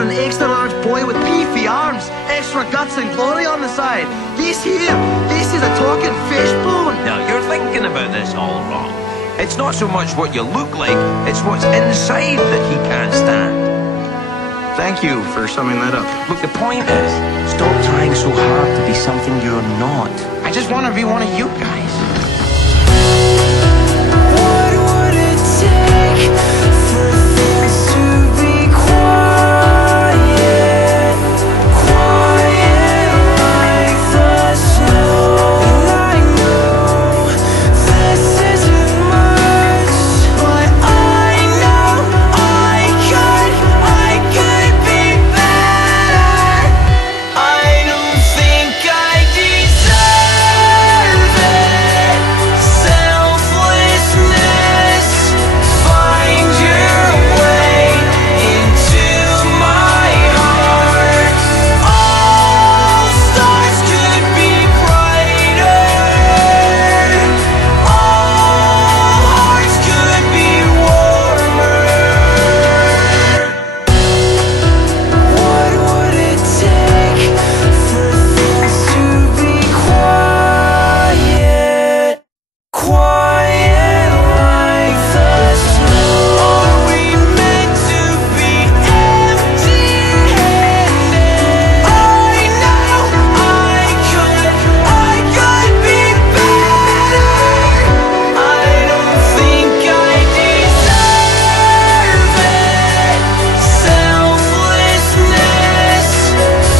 got an extra large boy with beefy arms, extra guts and glory on the side. This here, this is a talking fish bone. Now, you're thinking about this all wrong. It's not so much what you look like, it's what's inside that he can't stand. Thank you for summing that up. Look, the point is, stop trying so hard to be something you're not. I just want to be one of you guys. What would it take for things to be quiet? Quiet like the snow. I know this isn't much, but I know I could be better. I don't think I deserve it. Selflessness, find your way into my heart. All stars could be brighter. All hearts could be warmer. What would it take for things to be quiet? Quiet like the snow. Are we meant to be empty-handed? I know I could be better. I don't think I deserve it. Selflessness,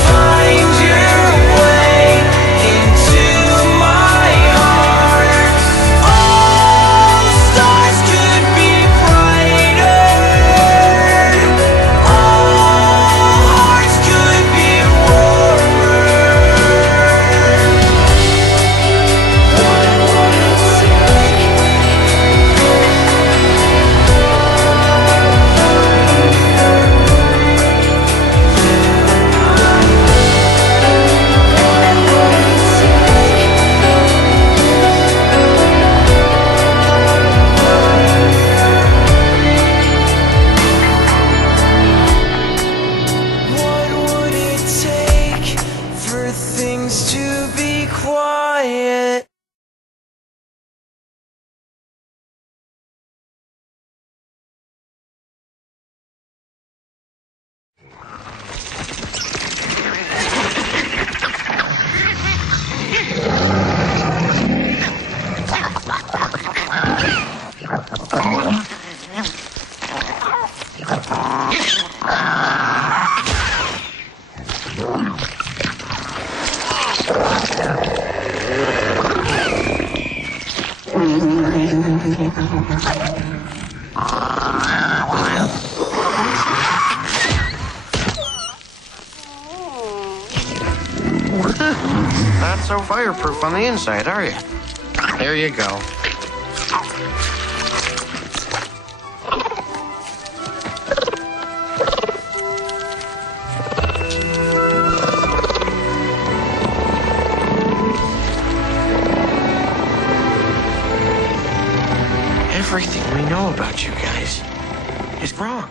find your way into my heart. All stars could be brighter. All hearts could be warmer. What would it What would it take for things to be quiet? Not so fireproof on the inside, are you? There you go. Everything we know about you guys is wrong.